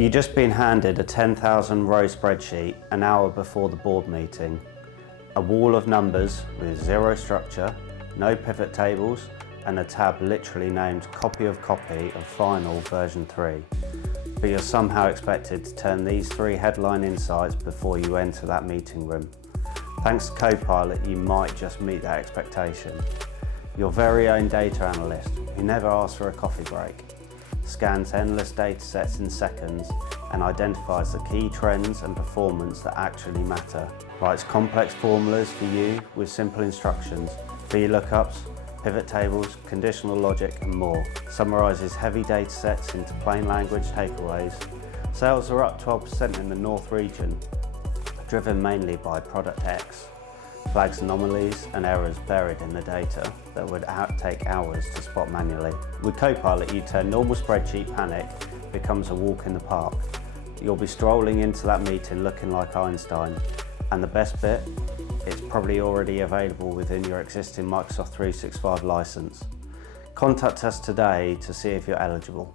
You've just been handed a 10,000 row spreadsheet an hour before the board meeting. A wall of numbers with zero structure, no pivot tables, and a tab literally named copy of final version 3. But you're somehow expected to turn these 3 headline insights before you enter that meeting room. Thanks to Copilot, you might just meet that expectation. Your very own data analyst, who never asks for a coffee break, scans endless data sets in seconds and identifies the key trends and performance that actually matter. Writes complex formulas for you with simple instructions, VLOOKUPs, pivot tables, conditional logic and more. Summarises heavy data sets into plain language takeaways. Sales are up 12% in the North region, driven mainly by product X. Flags anomalies and errors buried in the data that would take hours to spot manually. With Copilot, you turn normal spreadsheet panic becomes a walk in the park. You'll be strolling into that meeting looking like Einstein. And the best bit, it's probably already available within your existing Microsoft 365 license. Contact us today to see if you're eligible.